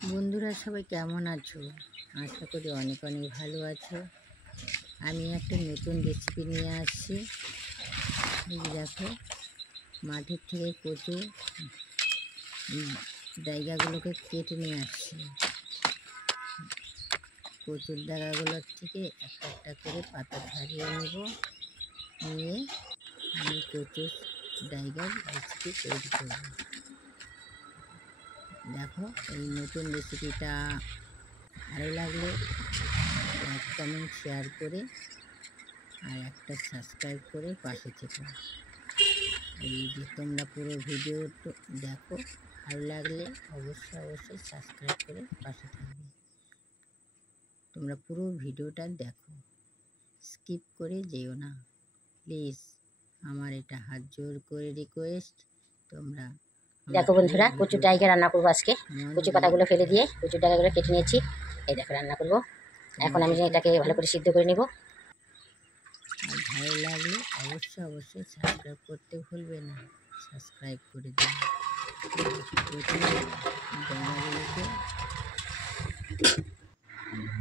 বন্ধুরা সবাই কেমন আছো? আশা করি অনেক অনেক ভালো আছো। আমি একটা নতুন রেসিপি নিয়ে আসছি। এই দেখো, মাটির থেকে কচু ডাইগাগুলোকে কেটে নিয়ে আসছি। কচুর ডাগাগুলোর থেকে একটা একটা করে পাতা ছাড়িয়ে নেব। নিয়ে আমি কচুর ডাইগার রেসিপি তৈরি করব। দেখো, এই নতুন রেসিপিটা ভালো লাগলে লাইক কমেন্ট শেয়ার করে আর একটা সাবস্ক্রাইব করে পাশে থেকো। এই যে তোমরা পুরো ভিডিওটা দেখো, ভালো লাগলে অবশ্যই সাবস্ক্রাইব করে পাশে থাকবে। তোমরা পুরো ভিডিওটা দেখো, স্কিপ করে যেও না প্লিজ। আমার এটা হাত জোর করে রিকোয়েস্ট। তোমরা দেখো বন্ধুরা, কচু ডাইগা রান্না করবো আজকে। কচু পাতাগুলো ফেলে দিয়ে কচু ডাইগাগুলো কেটে নিয়েছি। এই দেখো রান্না করবো। এখন আমি এটাকে ভালো করে সিদ্ধ করে নিব। আর ভালো লাগলে অবশ্যই সাবস্ক্রাইব করতে ভুলবে না। সাবস্ক্রাইব করে দিন। ডাইগাগুলোকে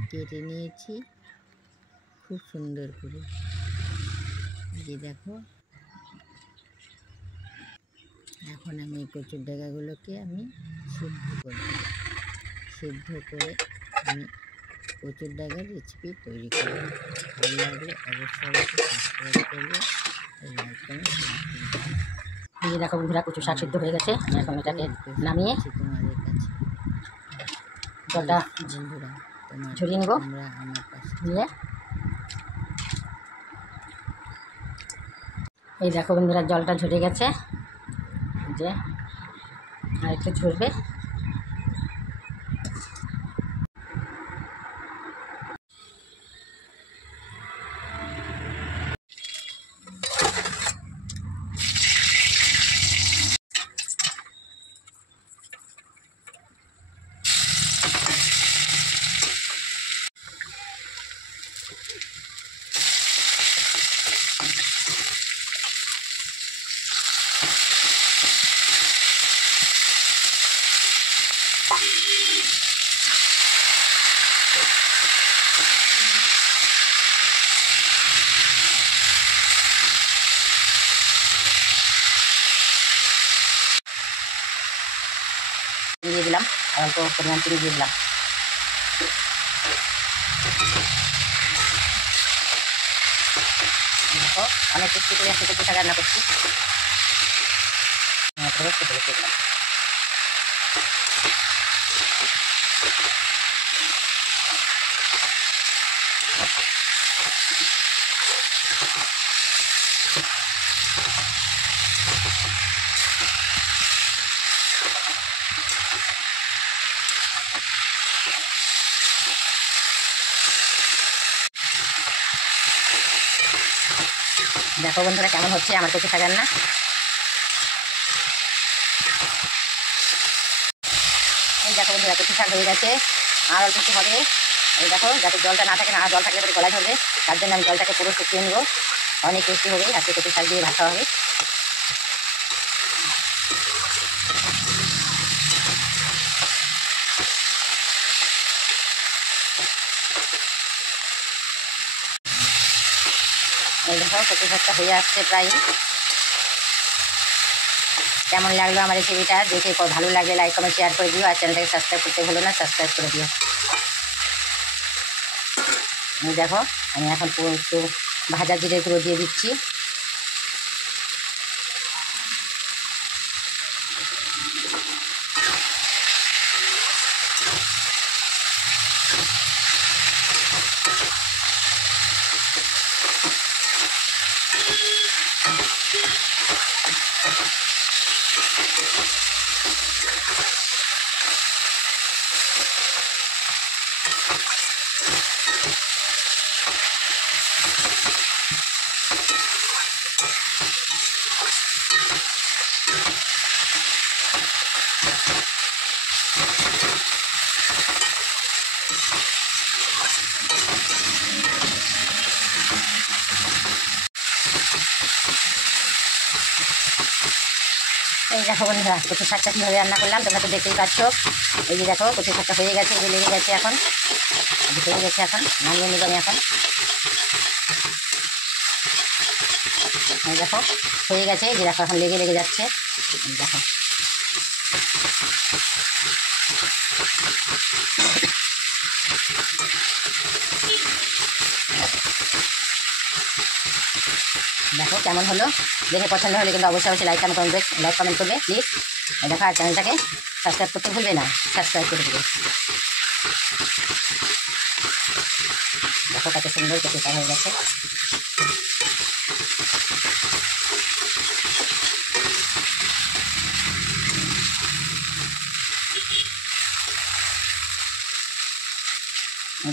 কেটে নিয়েছি খুব সুন্দর করে। যে দেখো, এখন আমি কচুর ডাগাগুলোকে আমি সিদ্ধ করব। সিদ্ধ করে আমি কচুর ডাগার রেসিপি তৈরি করব। ভালো লাগলে অবশ্যই সাবস্ক্রাইব করবে, লাইক কমেন্ট শেয়ার করবে। এই যে দেখো বন্ধুরা, কচু শাক সিদ্ধ হয়ে গেছে। এখন এটাকে নামিয়ে তোমাদের কাছে জলটা বন্ধুরা ঝরিয়ে নেব। তোমরা আমার পাশে নিয়ে এই দেখো বন্ধুরা, জলটা ঝরে গেছে। যে আর একটু ঝরবে। দিয়ে দিলাম, অল্প পরিমাণ চিনি দিয়ে দিলাম। দেখো, অনেক টেস্টি করে একটা কচু শাক রান্না করছি। দিলাম। দেখো বন্ধুরা, কেমন হচ্ছে আমার কচু শাক রান্না। এই দেখো বন্ধুরা, কচু শাক হয়ে গেছে, আর অল্প একটু হবে। এই দেখো, যাতে জলটা না থাকে, না জল থাকলে পরে গলায় ধরবে, তার জন্য আমি জলটাকে পুরো শুকিয়ে নেব। অনেক টেস্টি হবে আজকে কচু শাক দিয়ে ভাত খাওয়া হবে। এই দেখো, কচু শাকটা হয়ে আসছে প্রায়। কেমন লাগলো আমার রেসিপিটা দেখে? ভালো লাগলে লাইক কমেন্ট শেয়ার করে দিও, আর চ্যানেলটাকে সাবস্ক্রাইব করতে ভুলো না, সাবস্ক্রাইব করে দিও। দেখো, আমি এখন একটু ভাজা জিরে গুঁড়ো দিয়ে দিচ্ছি। এই দেখো বন্ধুরা কচু শাকটা কীভাবে রান্না করলাম তোমরা তো দেখতেই পাচ্ছ। এই যে দেখো কচু শাকটা হয়ে গেছে, এই যে লেগে গেছে এখন, এই যে হয়ে গেছে এখন, নামিয়ে নেব আমি এখন। এই দেখো হয়ে গেছে, এই যে দেখো এখন লেগে লেগে যাচ্ছে, এই দেখো। দেখো কেমন হলো, দেখে পছন্দ হলে কিন্তু অবশ্যই অবশ্যই লাইক কমেন্ট করবে প্লিজ। দেখো আর চ্যানেলটাকে সাবস্ক্রাইব করতে ভুলবে না, সাবস্ক্রাইব করে দেবে। দেখো কত সুন্দর কচু শাক হয়ে গেছে।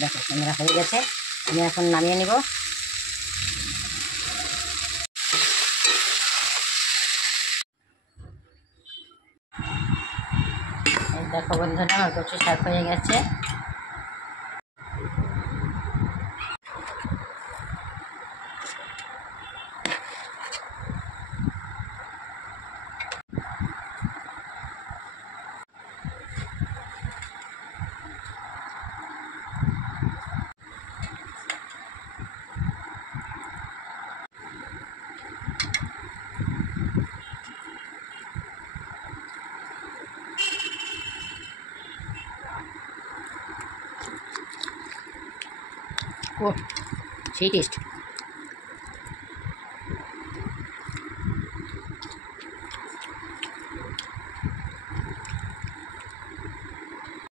দেখো বন্ধুরা হয়ে গেছে, আমি এখন নামিয়ে নিব। দেখো বন্ধুরা আমার কচু শাক হয়ে গেছে। ও সেই টেস্ট।